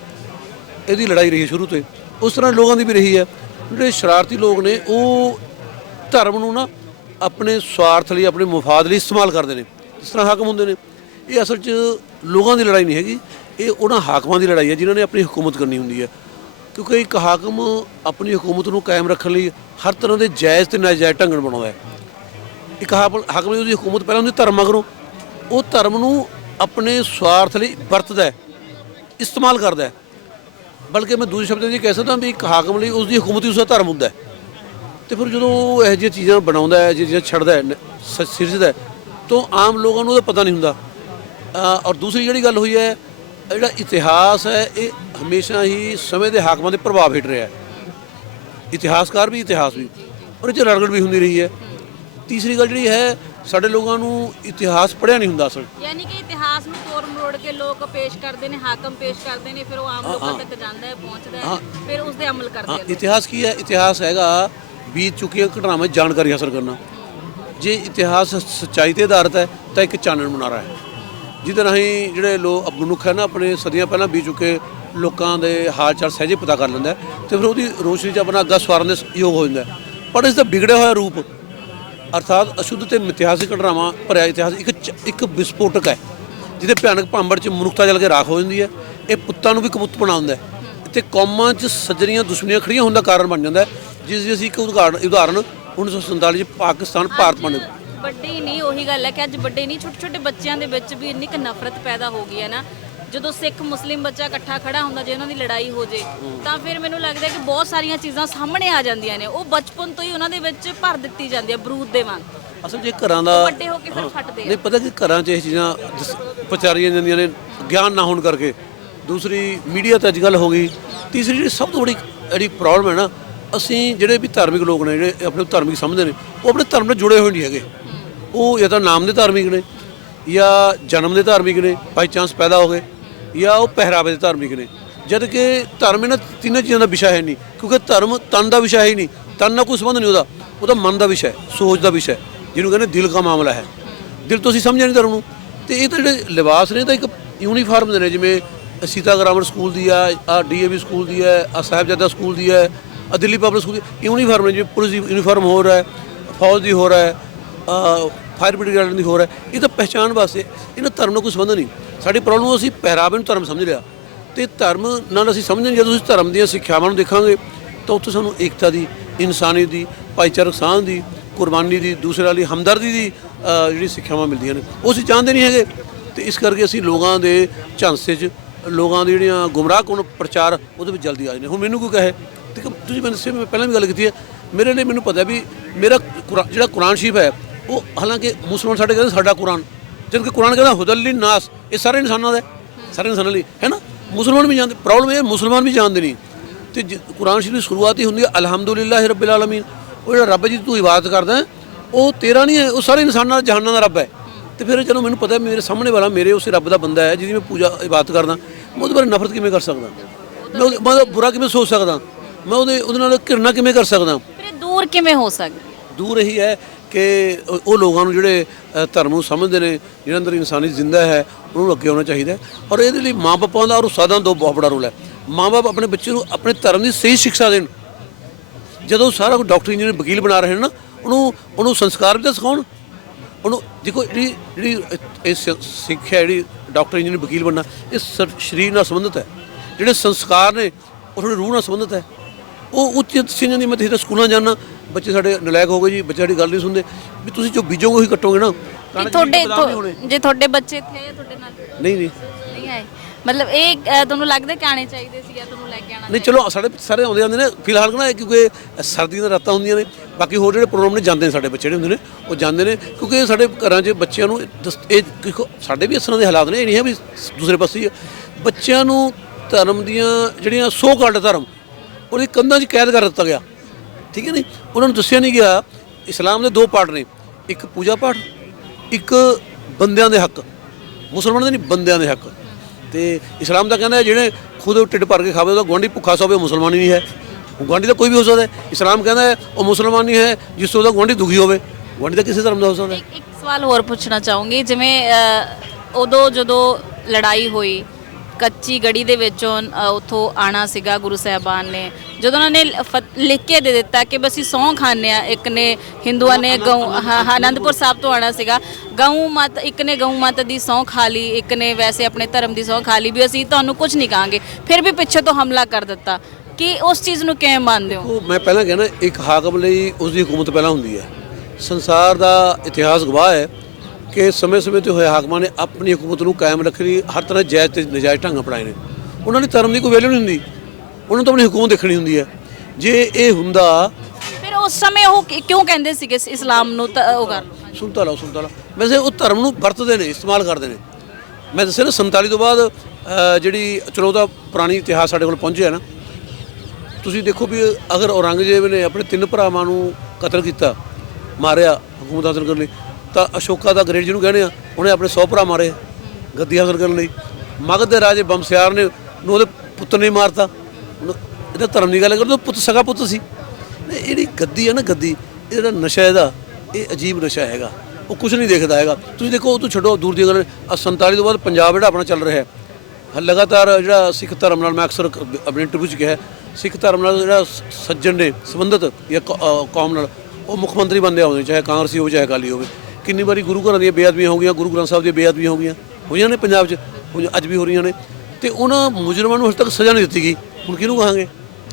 ਇਹਦੀ ਲੜਾਈ ਰਹੀ ਸ਼ੁਰੂ ਤੋਂ ਉਸ ਤਰ੍ਹਾਂ ਲੋਕਾਂ ਦੀ ਵੀ ਰਹੀ ਹੈ। ਜਿਹੜੇ ਸ਼ਰਾਰਤੀ ਲੋਕ ਨੇ, ਉਹ ਧਰਮ ਨੂੰ ਨਾ ਆਪਣੇ ਸਵਾਰਥ ਲਈ, ਆਪਣੇ ਮੁਫਾਦ ਲਈ ਇਸਤੇਮਾਲ ਕਰਦੇ ਨੇ। ਜਿਸ ਤਰ੍ਹਾਂ ਹਾਕਮ ਹੁੰਦੇ ਨੇ। ਇਹ ਅਸਲ 'ਚ ਲੋਕਾਂ ਦੀ ਲੜਾਈ ਨਹੀਂ ਹੈਗੀ। ਇਹ ਉਹਨਾਂ ਹਾਕਮਾਂ ਦੀ ਲੜਾਈ ਹੈ ਜਿਨ੍ਹਾਂ ਨੇ ਆਪਣੀ ਹਕੂਮਤ ਕਰਨੀ ਹੁੰਦੀ ਹੈ। ਕਿਉਂਕਿ ਇੱਕ ਹਾਕਮ ਆਪਣੀ ਹਕੂਮਤ ਨੂੰ ਕਾਇਮ ਰੱਖਣ ਲਈ ਹਰ ਤਰ੍ਹਾਂ ਦੇ ਜਾਇਜ਼ ਤੇ ਨਾਜਾਇਜ਼ ਢੰਗ ਨਾਲ ਬਣਾਉਂਦਾ ਹੈ। ਇੱਕ ਹਾਕਮ ਹਾਕਮ ਦੀ ਉਹਦੀ ਹਕੂਮਤ ਪਹਿਲਾਂ ਹੁੰਦੀ ਧਰਮ ਮਗਰੋਂ ਉਹ ਧਰਮ ਨੂੰ ਆਪਣੇ ਸਵਾਰਥ ਲਈ ਵਰਤਦਾ ਹੈ ਇਸਤੇਮਾਲ ਕਰਦਾ ਹੈ। ਬਲਕਿ ਮੈਂ ਦੂਜੇ ਸ਼ਬਦਾਂ 'ਚ ਕਹਿ ਸਕਦਾ ਵੀ ਇੱਕ ਹਾਕਮ ਲਈ ਉਸ ਦੀ ਹਕੂਮਤ ਹੀ ਉਸ ਦਾ ਧਰਮ ਹੁੰਦਾ ਹੈ। ਤੇ ਫਿਰ ਜਦੋਂ ਉਹ ਇਹੋ ਜਿਹੀਆਂ ਚੀਜ਼ਾਂ ਬਣਾਉਂਦਾ ਹੈ ਜਿਹੜੀਆਂ ਛੱਡਦਾ ਹੈ ਸਿਰਜਦਾ ਹੈ, ਤਾਂ ਆਮ ਲੋਕਾਂ ਨੂੰ ਉਹਦਾ ਪਤਾ ਨਹੀਂ ਹੁੰਦਾ। ਔਰ ਦੂਸਰੀ ਜਿਹੜੀ ਗੱਲ ਹੋਈ ਹੈ ਜਿਹੜਾ ਇਤਿਹਾਸ ਹੈ ਇਹ ਹਮੇਸ਼ਾ ਹੀ ਸਮੇਂ ਦੇ ਹਾਕਮਾਂ ਦੇ ਪ੍ਰਭਾਵ ਹੇਠ ਰਿਹਾ ਹੈ। ਇਤਿਹਾਸਕਾਰ ਵੀ ਇਤਿਹਾਸ ਵੀ ਔਰ ਇਹ 'ਚ ਰਗੜ ਵੀ ਹੁੰਦੀ ਰਹੀ ਹੈ। ਤੀਸਰੀ ਗੱਲ ਜਿਹੜੀ ਹੈ ਸਾਡੇ ਲੋਕਾਂ ਨੂੰ ਇਤਿਹਾਸ ਪੜ੍ਹਿਆ ਨਹੀਂ ਹੁੰਦਾ ਅਸਲ। ਯਾਨੀ ਕਿ ਇਤਿਹਾਸ ਨੂੰ ਤੋੜ ਮਰੋੜ ਕੇ ਲੋਕ ਪੇਸ਼ ਕਰਦੇ ਨੇ ਹਾਕਮ ਪੇਸ਼ ਕਰਦੇ ਨੇ ਫਿਰ ਉਹ ਆਮ ਲੋਕਾਂ ਤੱਕ ਜਾਂਦਾ ਹੈ ਪਹੁੰਚਦਾ ਹੈ ਫਿਰ ਉਸ ਦੇ ਅਮਲ ਕਰਦੇ ਹਾਂ ਇਤਿਹਾਸ ਕੀ ਹੈ? ਇਤਿਹਾਸ ਹੈਗਾ ਬੀਤ ਚੁੱਕੀਆਂ ਘਟਨਾਵਾਂ ਦੀ ਜਾਣਕਾਰੀ ਹਾਸਲ ਕਰਨਾ। ਜੇ ਇਤਿਹਾਸ ਸੱਚਾਈ ਤੇ ਆਧਾਰਿਤ ਹੈ ਤਾਂ ਇੱਕ ਚਾਨਣ ਮੁਨਾਰਾ ਹੈ। ਜਿਹਦੇ ਰਾਹੀਂ ਜਿਹੜੇ ਲੋਕ ਮਨੁੱਖ ਹੈ ਨਾ ਆਪਣੇ ਸਦੀਆਂ ਪਹਿਲਾਂ ਬੀਤ ਚੁੱਕੇ ਲੋਕਾਂ ਦੇ ਹਾਲ ਚਾਲ ਸਹਿਜੇ ਪਤਾ ਕਰ ਲੈਂਦਾ ਤੇ ਫਿਰ ਉਹਦੀ ਰੋਸ਼ਨੀ 'ਚ ਆਪਣਾ ਅੱਗਾ ਸਵਾਰਨ ਦੇ ਯੋਗ ਹੋ ਜਾਂਦਾ। ਪਰ ਇਸ ਦਾ ਵਿਗੜਿਆ ਹੋਇਆ ਰੂਪ ਅਰਥਾਤ ਅਸ਼ੁੱਧ ਤੇ ਮਿਥਿਹਾਸਿਕ ਘਟਨਾਵਾਂ ਭਰਿਆ ਇਤਿਹਾਸ ਇੱਕ ਚ- ਇੱਕ ਵਿਸਫੋਟਕ ਹੈ, ਜਿਹਦੇ ਭਿਆਨਕ ਭਾਂਬੜ 'ਚ ਮਨੁੱਖਤਾ ਜਲ ਕੇ ਰਾਖ ਹੋ ਜਾਂਦੀ ਹੈ। ਇਹ ਪੁੱਤਾਂ ਨੂੰ ਵੀ ਕਬੂਤ ਬਣਾਉਂਦਾ ਹੈ। ਤੇ ਕੌਮਾਂ 'ਚ ਸੱਜਣੀਆਂ ਦੁਸ਼ਮਣੀਆਂ ਖੜੀਆਂ ਹੋਣ ਦਾ ਕਾਰਨ ਬਣ ਜਾਂਦਾ ਹੈ, ਜਿਸ ਦੀ ਅਸੀਂ ਇੱਕ ਉਦਾਹਰਨ ਉਦਾਹਰਨ 1947 'ਚ ਪਾਕਿਸਤਾਨ, ਭਾਰਤ ਬਣ ਗਿਆ ਵੱਡੇ ਹੀ ਨਹੀਂ, ਉਹੀ ਗੱਲ ਹੈ ਕਿ ਅੱਜ ਵੱਡੇ ਨਹੀਂ ਛੋਟੇ ਛੋਟੇ ਬੱਚਿਆਂ ਦੇ ਵਿੱਚ ਵੀ ਇੰਨੀ ਕੁ ਨਫ਼ਰਤ ਪੈਦਾ ਹੋ ਗਈ ਹੈ ਨਾ। ਜਦੋਂ ਸਿੱਖ ਮੁਸਲਿਮ ਬੱਚਾ ਇਕੱਠਾ ਖੜਾ ਹੁੰਦਾ ਜੇ ਉਹਨਾਂ ਦੀ ਲੜਾਈ ਹੋ ਜੇ ਤਾਂ ਫਿਰ ਮੈਨੂੰ ਲੱਗਦਾ ਕਿ ਬਹੁਤ ਸਾਰੀਆਂ ਚੀਜ਼ਾਂ ਸਾਹਮਣੇ ਆ ਜਾਂਦੀਆਂ ਨੇ। ਉਹ ਬਚਪਨ ਤੋਂ ਹੀ ਉਹਨਾਂ ਦੇ ਵਿੱਚ ਭਰ ਦਿੱਤੀ ਜਾਂਦੀ ਹੈ ਬਰੂਦ ਦੇ ਵਾਂਗ। ਅਸਲ ਇਹ ਘਰਾਂ ਦਾ ਵੱਡੇ ਹੋ ਕੇ ਫਿਰ ਫਟਦੇ ਆ। ਨਹੀਂ ਪਤਾ ਕਿ ਘਰਾਂ 'ਚ ਇਹ ਚੀਜ਼ਾਂ ਪ੍ਰਚਾਰੀਆਂ ਜਾਂਦੀਆਂ ਨੇ ਗਿਆਨ ਨਾ ਹੋਣ ਕਰਕੇ। ਦੂਸਰੀ ਮੀਡੀਆ ਤੇ ਅੱਜਕੱਲ ਹੋ ਗਈ। ਤੀਸਰੀ ਜਿਹੜੀ ਸਭ ਤੋਂ ਬੜੀ ਜਿਹੜੀ ਪ੍ਰੋਬਲਮ ਹੈ ਨਾ ਅਸੀਂ ਜਿਹੜੇ ਵੀ ਧਾਰਮਿਕ ਲੋਕ ਨੇ ਜਿਹੜੇ ਆਪਣੇ ਧਾਰਮਿਕ ਸਮਝਦੇ ਨੇ ਉਹ ਆਪਣੇ ਧਰਮ ਨਾਲ ਜੁੜੇ ਹੋਏ ਨਹੀਂ ਹੈਗੇ। ਉਹ ਜਾਂ ਤਾਂ ਨਾਮ ਦੇ ਧਾਰਮਿਕ ਨੇ ਜਾਂ ਜਨਮ ਦੇ ਧਾਰਮਿਕ ਨੇ ਬਾਈ ਚਾਂਸ ਪੈਦਾ ਹੋ ਗਏ। ਜਾਂ ਉਹ ਪਹਿਰਾਵੇ ਦੇ ਧਾਰਮਿਕ ਨੇ। ਜਦ ਕਿ ਧਰਮ ਇਹਨਾਂ ਤਿੰਨਾਂ ਚੀਜ਼ਾਂ ਦਾ ਵਿਸ਼ਾ ਹੈ ਨਹੀਂ, ਕਿਉਂਕਿ ਧਰਮ ਤਨ ਦਾ ਵਿਸ਼ਾ ਹੈ ਹੀ ਨਹੀਂ। ਤਨ ਨਾਲ ਕੋਈ ਸੰਬੰਧ ਨਹੀਂ ਉਹਦਾ ਉਹਦਾ ਮਨ ਦਾ ਵਿਸ਼ਾ ਹੈ, ਸੋਚ ਦਾ ਵਿਸ਼ਾ ਹੈ, ਜਿਹਨੂੰ ਕਹਿੰਦੇ ਦਿਲ ਦਾ ਮਾਮਲਾ ਹੈ। ਦਿਲ ਤੋਂ ਅਸੀਂ ਸਮਝਿਆ ਨਹੀਂ ਧਰਮ ਨੂੰ। ਤੇ ਇਹ ਤਾਂ ਜਿਹੜੇ ਲਿਬਾਸ ਨੇ ਤਾਂ ਇੱਕ ਯੂਨੀਫਾਰਮ ਦੇ ਨੇ, ਜਿਵੇਂ ਸੀਤਾ ਗ੍ਰਾਮਰ ਸਕੂਲ ਦੀ ਆ ਆ ਡੀਏਵੀ ਸਕੂਲ ਦੀ ਹੈ, ਆ ਸਾਹਿਬਜ਼ਾਦਾ ਸਕੂਲ ਦੀ ਹੈ, ਆ ਦਿੱਲੀ ਪਬਲਿਕ ਸਕੂਲ ਦੀ ਯੂਨੀਫਾਰਮ ਨੇ, ਜਿਵੇਂ ਪੁਲਿਸ ਦੀ ਯੂਨੀਫਾਰਮ ਹੋ ਰਿਹਾ ਹੈ, ਫੌਜ ਦੀ ਹੋ ਰਿਹਾ ਹੈ ਫਾਇਰ ਬ੍ਰਿਗੇਡ ਦੀ ਹੋ ਰਿਹਾ ਹੈ। ਇਹ ਤਾਂ ਪਹਿਚਾਣ ਵਾਸਤੇ, ਇਹਨਾਂ ਧਰਮ ਨਾਲ ਕੋਈ ਸੰਬੰਧ ਨਹੀਂ। ਸਾਡੀ ਪ੍ਰੋਬਲਮ ਅਸੀਂ ਪਹਿਰਾਵੇ ਨੂੰ ਧਰਮ ਸਮਝ ਲਿਆ। ਤੇ ਧਰਮ ਨਾਲ ਅਸੀਂ ਸਮਝਣ ਜਦੋਂ ਅਸੀਂ ਧਰਮ ਦੀਆਂ ਸਿੱਖਿਆਵਾਂ ਨੂੰ ਦੇਖਾਂਗੇ, ਤਾਂ ਉੱਥੇ ਸਾਨੂੰ ਏਕਤਾ ਦੀ, ਇਨਸਾਨੀਅਤ ਦੀ, ਭਾਈਚਾਰਕ ਸਾਂਝ ਦੀ, ਕੁਰਬਾਨੀ ਦੀ, ਦੂਸਰੇ ਲਈ ਹਮਦਰਦੀ ਦੀ ਜਿਹੜੀ ਸਿੱਖਿਆਵਾਂ ਮਿਲਦੀਆਂ ਨੇ, ਉਹ ਅਸੀਂ ਚਾਹੁੰਦੇ ਨਹੀਂ ਹੈਗੇ। ਤੇ ਇਸ ਕਰਕੇ ਅਸੀਂ ਲੋਕਾਂ ਦੇ ਝਾਂਸੇ 'ਚ, ਲੋਕਾਂ ਦੀ ਜਿਹੜੀਆਂ ਗੁੰਮਰਾਹਕੁਨ ਪ੍ਰਚਾਰ, ਉਹਦੇ ਵਿੱਚ ਜਲਦੀ ਆ ਜਾਂਦੇ ਹੁਣ ਮੈਨੂੰ ਕੋਈ ਕਹੇ, ਤੇ ਤੁਸੀਂ ਮੈਨੂੰ ਦੱਸਿਆ ਮੈਂ ਪਹਿਲਾਂ ਵੀ ਗੱਲ ਕੀਤੀ ਹੈ, ਮੇਰੇ ਲਈ ਮੈਨੂੰ ਪਤਾ ਵੀ ਮੇਰਾ ਕੁਰਾ- ਜਿਹੜਾ ਕੁਰਾਨ ਸ਼ਰੀਫ ਹੈ, ਉਹ ਹਾਲਾਂਕਿ ਮੁਸਲਮਾਨ ਸਾਡੇ ਕਹਿੰਦੇ ਸਾਡਾ ਕੁਰਾਨ ਜਦ ਕਿ ਕੁਰਾਨ ਕਹਿੰਦਾ ਹੁਦਲ ਨਾਸ ਇਹ ਸਾਰੇ ਇਨਸਾਨਾਂ ਦਾ ਹੈ, ਸਾਰੇ ਇਨਸਾਨਾਂ ਲਈ ਹੈ ਨਾ? ਮੁਸਲਮਾਨ ਵੀ ਜਾਣਦੇ ਪ੍ਰੋਬਲਮ ਇਹ ਹੈ, ਮੁਸਲਮਾਨ ਵੀ ਜਾਣਦੇ ਨਹੀਂ। ਤੇ ਕੁਰਾਨ ਸ਼ਰੀਫ ਦੀ ਸ਼ੁਰੂਆਤ ਹੀ ਹੁੰਦੀ ਹੈ ਅਲਹਮਦੁਲਿਲਾਹ ਰੱਬਿਲ ਆਲਮੀਨ ਉਹ ਜਿਹੜਾ ਰੱਬ ਜੀ ਤੂੰ ਇਬਾਦਤ ਕਰਦਾ ਹੈ, ਉਹ ਤੇਰਾ ਨਹੀਂ ਹੈ ਉਹ ਸਾਰੇ ਇਨਸਾਨਾਂ ਦਾ ਜਹਾਨਾਂ ਦਾ ਰੱਬ ਹੈ। ਤੇ ਫਿਰ ਜਦੋਂ ਮੈਨੂੰ ਪਤਾ ਹੈ ਮੇਰੇ ਸਾਹਮਣੇ ਵਾਲਾ ਮੇਰੇ ਉਸੇ ਰੱਬ ਦਾ ਬੰਦਾ ਹੈ ਜਿਹਦੀ ਮੈਂ ਪੂਜਾ ਇਬਾਦਤ ਕਰਦਾ ਮੈਂ ਉਹਦੇ ਬਾਰੇ ਨਫ਼ਰਤ ਕਿਵੇਂ ਕਰ ਸਕਦਾ? ਮੈਂ ਉਹਦੇ ਬੁਰਾ ਕਿਵੇਂ ਸੋਚ ਸਕਦਾ? ਮੈਂ ਉਹਦੇ ਉਹਦੇ ਨਾਲ ਘਿਰਣਾ ਕਿਵੇਂ ਕਰ ਸਕਦਾ? ਫਿਰ ਦੂਰ ਕਿਵੇਂ ਹੋ ਸਕਦੀ? ਦੂਰ ਇਹੀ ਹੈ ਕਿ ਉਹ ਲੋਕਾਂ ਨੂੰ ਜਿਹੜੇ ਧਰਮ ਨੂੰ ਸਮਝਦੇ ਨੇ ਜਿਹਨਾਂ ਅੰਦਰ ਇਨਸਾਨੀ ਜ਼ਿੰਦਾ ਹੈ, ਉਹਨਾਂ ਨੂੰ ਅੱਗੇ ਆਉਣਾ ਚਾਹੀਦਾ ਔਰ ਇਹਦੇ ਲਈ ਮਾਪਿਆਂ ਦਾ ਔਰ ਉਸਤਾਦਾਂ ਦਾ ਬਹੁਤ ਬੜਾ ਰੋਲ ਹੈ। ਮਾਪੇ ਆਪਣੇ ਬੱਚੇ ਨੂੰ ਆਪਣੇ ਧਰਮ ਦੀ ਸਹੀ ਸਿੱਖਿਆ ਦੇਣ। ਜਦੋਂ ਸਾਰਾ ਕੋਈ ਡਾਕਟਰ, ਇੰਜੀਨੀਅਰ, ਵਕੀਲ ਬਣਾ ਰਹੇ ਨੇ ਨਾ, ਉਹਨੂੰ ਉਹਨੂੰ ਸੰਸਕਾਰ ਵੀ ਤਾਂ ਸਿਖਾਉਣ। ਉਹਨੂੰ ਦੇਖੋ ਜਿਹੜੀ ਜਿਹੜੀ ਇਹ ਸਿੱਖਿਆ ਜਿਹੜੀ ਡਾਕਟਰ, ਇੰਜੀਨੀਅਰ, ਵਕੀਲ ਬਣਨਾ, ਇਹ ਸ- ਸਰੀਰ ਨਾਲ ਸੰਬੰਧਿਤ ਹੈ। ਜਿਹੜੇ ਸੰਸਕਾਰ ਨੇ, ਉਹ ਤੁਹਾਡੀ ਰੂਹ ਨਾਲ ਸੰਬੰਧਿਤ ਹੈ। ਉਹ ਉੱਚ ਸਿੰਘਾਂ ਦੀ ਮੈਂ ਤੇ ਸਕੂਲਾਂ ਜਾਣਾ ਬੱਚੇ ਸਾਡੇ ਨਲਾਇਕ ਹੋ ਗਏ ਜੀ ਬੱਚੇ ਸਾਡੀ ਗੱਲ ਨਹੀਂ ਸੁਣਦੇ। ਵੀ ਤੁਸੀਂ ਜੋ ਬੀਜੋਗੇ ਉਹੀ ਕੱਟੋਗੇ ਨਾ। ਕਿ ਤੁਹਾਡੇ। ਜੇ ਤੁਹਾਡੇ ਬੱਚੇ ਇੱਥੇ ਆਏ ਤੁਹਾਡੇ ਨਾਲ ਨਹੀਂ ਨਹੀਂ। ਨਹੀਂ ਆਏ। ਮਤਲਬ ਇਹ ਅ, ਤੁਹਾਨੂੰ ਲੱਗਦਾ ਕਿ ਆਣੇ ਚਾਹੀਦੇ ਸੀ ਜਾਂ ਤੁਹਾਨੂੰ ਲੈ ਕੇ ਆਣਾ ਨਹੀਂ ਚਲੋ ਸਾਡੇ ਸਾਰੇ ਆਉਂਦੇ ਜਾਂਦੇ ਨੇ। ਫਿਲਹਾਲ ਨਾ ਇਹ ਕਿਉਂਕਿ ਸਰਦੀਆਂ ਦੀਆਂ ਰਾਤਾਂ ਹੁੰਦੀਆਂ ਨੇ। ਬਾਕੀ ਹੋਰ ਜਿਹੜੇ ਪ੍ਰੋਗਰਾਮ ਨੇ ਜਾਂਦੇ ਨੇ ਸਾਡੇ ਬੱਚੇ ਜਿਹੜੇ ਹੁੰਦੇ ਨੇ ਉਹ ਜਾਂਦੇ ਨੇ। ਕਿਉਂਕਿ ਇਹ ਸਾਡੇ ਘਰਾਂ 'ਚ ਬੱਚਿਆਂ ਨੂੰ ਦਸ- ਇਹ ਦੇਖੋ ਸਾਡੇ ਵੀ ਇਸ ਤਰ੍ਹਾਂ ਦੇ ਹਾਲਾਤ ਨੇ ਇਹ ਨਹੀਂ ਹੈ ਵੀ ਦੂਸਰੇ ਪਾਸੇ ਹੀ ਹੈ। ਬੱਚਿਆਂ ਨੂੰ ਧਰਮ ਦੀਆਂ ਜਿਹੜੀਆਂ ਸੋ ਕਾਲਡ ਧਰਮ ਉਹਦੀ ਕੰਧਾਂ 'ਚ ਕੈਦ ਕਰ ਦਿੱਤਾ ਗਿਆ। ਠੀਕ ਹੈ ਨਹੀਂ? ਉਹਨਾਂ ਨੂੰ ਦੱਸਿਆ ਨਹੀਂ ਗਿਆ, ਇਸਲਾਮ ਦੇ ਦੋ ਪਾਠ ਨੇ, ਇੱਕ ਪੂਜਾ ਪਾਠ, ਇੱਕ ਬੰਦਿਆਂ ਦੇ ਹੱਕ। ਮੁਸਲਮਾਨਾਂ ਦੇ ਨਹੀਂ, ਬੰਦਿਆਂ ਦੇ ਹੱਕ। ਤੇ ਇਸਲਾਮ ਦਾ ਕਹਿੰਦਾ ਜਿਹੜੇ ਖੁਦ ਢਿੱਡ ਭਰ ਕੇ ਖਾਵੇ, ਉਹਦਾ ਗੁਆਂਢੀ ਭੁੱਖਾ ਸੋਵੇ ਮੁਸਲਮਾਨ ਹੀ ਨਹੀਂ ਹੈ। ਉਹ ਗੁਆਂਢੀ ਤਾਂ ਕੋਈ ਵੀ ਹੋ ਸਕਦਾ ਇਸਲਾਮ ਕਹਿੰਦਾ ਉਹ ਮੁਸਲਮਾਨ ਨਹੀਂ ਹੈ, ਜਿਸ ਤੋਂ ਉਹਦਾ ਗੁਆਂਢੀ ਦੁਖੀ ਹੋਵੇ। ਗੁਆਂਢੀ ਤਾਂ ਕਿਸੇ ਧਰਮ ਦਾ ਹੋ ਸਕਦਾ ਇੱਕ ਸਵਾਲ ਹੋਰ ਪੁੱਛਣਾ ਚਾਹੂੰਗੀ, ਜਿਵੇਂ ਉਦੋਂ ਜਦੋਂ ਲੜਾਈ ਹੋਈ ਕੱਚੀ ਗੜੀ ਦੇ ਵਿੱਚੋਂ ਅ, ਉੱਥੋਂ ਆਣਾ ਸੀਗਾ ਗੁਰੂ ਸਾਹਿਬਾਨ ਨੇ। ਜਦੋਂ ਉਹਨਾਂ ਨੇ ਲਿਖ ਕੇ ਦੇ ਦਿੱਤਾ ਕਿ ਬਸ ਅਸੀਂ ਸਹੁੰ ਖਾਂਦੇ ਆ ਇੱਕ ਨੇ ਹਿੰਦੂਆਂ ਨੇ ਗਊ ਹਾਂ ਹਾਂ, ਆਨੰਦਪੁਰ ਸਾਹਿਬ ਤੋਂ ਆਣਾ ਸੀਗਾ। ਗਊ ਮਤ ਇੱਕ ਨੇ ਗਊ ਮਤ ਦੀ ਸਹੁੰ ਖਾ ਲਈ ਇੱਕ ਨੇ ਵੈਸੇ ਆਪਣੇ ਧਰਮ ਦੀ ਸਹੁੰ ਖਾ ਲਈ ਵੀ ਅਸੀਂ ਤੁਹਾਨੂੰ ਕੁਝ ਨਹੀਂ ਕਹਾਂਗੇ। ਫਿਰ ਵੀ ਪਿੱਛੇ ਤੋਂ ਹਮਲਾ ਕਰ ਦਿੱਤਾ। ਕਿ ਉਸ ਚੀਜ਼ ਨੂੰ ਕਿਵੇਂ ਮੰਨਦੇ ਹੋ? ਉਹ ਮੈਂ ਪਹਿਲਾਂ ਕਿਹਾ ਨਾ ਇੱਕ ਹਾਕਮ ਲਈ ਉਸ ਦੀ ਹਕੂਮਤ ਪਹਿਲਾਂ ਹੁੰਦੀ ਹੈ। ਸੰਸਾਰ ਦਾ ਇਤਿਹਾਸ ਗਵਾਹ ਹੈ। ਕਿ ਸਮੇਂ-ਸਮੇਂ ਤੇ ਹੋਏ ਹਾਕਮਾਂ ਨੇ ਆਪਣੀ ਹਕੂਮਤ ਨੂੰ ਕਾਇਮ ਰੱਖਣ ਲਈ ਹਰ ਤਰ੍ਹਾਂ ਜਾਇਜ਼ ਤੇ ਨਜਾਇਜ਼ ਢੰਗ ਅਪਣਾਏ ਨੇ। ਉਹਨਾਂ ਦੀ ਧਰਮ ਦੀ ਕੋਈ ਵੈਲਿਊ ਨਹੀਂ ਹੁੰਦੀ। ਉਹਨਾਂ ਨੂੰ ਤਾਂ ਆਪਣੀ ਹਕੂਮਤ ਦੇਖਣੀ ਹੁੰਦੀ ਹੈ। ਜੇ ਇਹ ਹੁੰਦਾ ਫਿਰ ਉਸ ਸਮੇਂ ਉਹ ਕਿ- ਕਿਉਂ ਕਹਿੰਦੇ ਸੀਗੇ ਇਸ- ਇਸਲਾਮ ਨੂੰ ਤਾਂ ਉਹ ਕਰ? ਸੁਣਤਾ ਲਓ ਸੁਣਤਾ ਲਓ। ਵੈਸੇ ਉਹ ਧਰਮ ਨੂੰ ਵਰਤਦੇ ਨੇ ਇਸਤੇਮਾਲ ਕਰਦੇ ਨੇ। ਮੈਂ ਦੱਸਿਆ ਨਾ 47 ਤੋਂ ਬਾਅਦ ਅ, ਜਿਹੜੀ ਚਲੋ ਉਹਦਾ ਪੁਰਾਣੀ ਇਤਿਹਾਸ ਸਾਡੇ ਕੋਲ ਪਹੁੰਚਿਆ ਨਾ ਤੁਸੀਂ ਦੇਖੋ ਵੀ ਅਗਰ ਔਰੰਗਜ਼ੇਬ ਨੇ ਆਪਣੇ ਤਿੰਨ ਭਰਾਵਾਂ ਨੂੰ ਕਤਲ ਕੀਤਾ ਮਾਰਿਆ ਹਕੂਮਤ ਹਾਸਲ ਕਰਨ ਲਈ ਤਾਂ ਅਸ਼ੋਕਾ ਦਾ ਗ੍ਰੇਡ ਜਿਹਨੂੰ ਕਹਿੰਦੇ ਆ, ਉਹਨੇ ਆਪਣੇ ਸੌ ਭਰਾ ਮਾਰੇ ਗੱਦੀ ਹਾਸਲ ਕਰਨ ਲਈ। ਮਗਧ ਦੇ ਰਾਜੇ ਬੰਸਿਆਰ ਨੇ, ਨੂੰ ਉਹਦੇ ਪੁੱਤਰ ਨੇ ਮਾਰਤਾ। ਇਹਦਾ ਧਰਮ ਦੀ ਗੱਲ ਕਰਦੇ ਪੁੱਤ ਸਗਾ ਪੁੱਤ ਸੀ। ਇਹ ਜਿਹੜੀ ਗੱਦੀ ਹੈ ਨਾ ਗੱਦੀ, ਇਹ ਜਿਹੜਾ ਨਸ਼ਾ ਇਹਦਾ, ਇਹ ਅਜੀਬ ਨਸ਼ਾ ਹੈਗਾ। ਉਹ ਕੁਝ ਨਹੀਂ ਦੇਖਦਾ ਹੈਗਾ। ਤੁਸੀਂ ਦੇਖੋ, ਉਹ ਤੋਂ ਛੱਡੋ, ਦੂਰ ਦੀ ਗੱਲ, ਆਹ 47 ਤੋਂ ਬਾਅਦ ਪੰਜਾਬ ਜਿਹੜਾ ਆਪਣਾ ਚੱਲ ਰਿਹਾ ਹੈ। ਲਗਾਤਾਰ ਜਿਹੜਾ ਸਿੱਖ ਧਰਮ ਨਾਲ, ਮੈਂ ਅਕਸਰ ਆਪਣੇ ਇੰਟਰਵਿਊ 'ਚ ਕਿਹਾ, ਸਿੱਖ ਧਰਮ ਨਾਲ ਜਿਹੜਾ ਸੱਜਣ ਨੇ, ਸੰਬੰਧਿਤ ਜਾਂ ਕੌ- ਕੌਮ ਨਾਲ, ਉਹ ਮੁੱਖ ਮੰਤਰੀ ਬੰਦੇ ਆਉਂਦੇ ਚਾਹੇ ਕਾਂਗਰਸੀ ਹੋਵੇ, ਚਾਹੇ ਅਕਾਲੀ ਹੋਵੇ। ਕਿੰਨੀ ਵਾਰੀ ਗੁਰੂ ਘਰਾਂ ਦੀਆਂ ਬੇਅਦਬੀਆਂ ਹੋ ਗਈਆਂ ਗੁਰੂ ਗ੍ਰੰਥ ਸਾਹਿਬ ਦੀਆਂ ਬੇਅਦਬੀਆਂ ਹੋ ਗਈਆਂ ਹੋਈਆਂ ਨੇ ਪੰਜਾਬ 'ਚ ਹੋਈਆਂ, ਅੱਜ ਵੀ ਹੋ ਰਹੀਆਂ ਨੇ। ਤੇ ਉਹਨਾਂ ਮੁਜਰਮਾਂ ਨੂੰ ਹਜੇ ਤੱਕ ਸਜ਼ਾ ਨਹੀਂ ਦਿੱਤੀ ਗਈ। ਹੁਣ ਕਿਹਨੂੰ ਕਹਾਂਗੇ?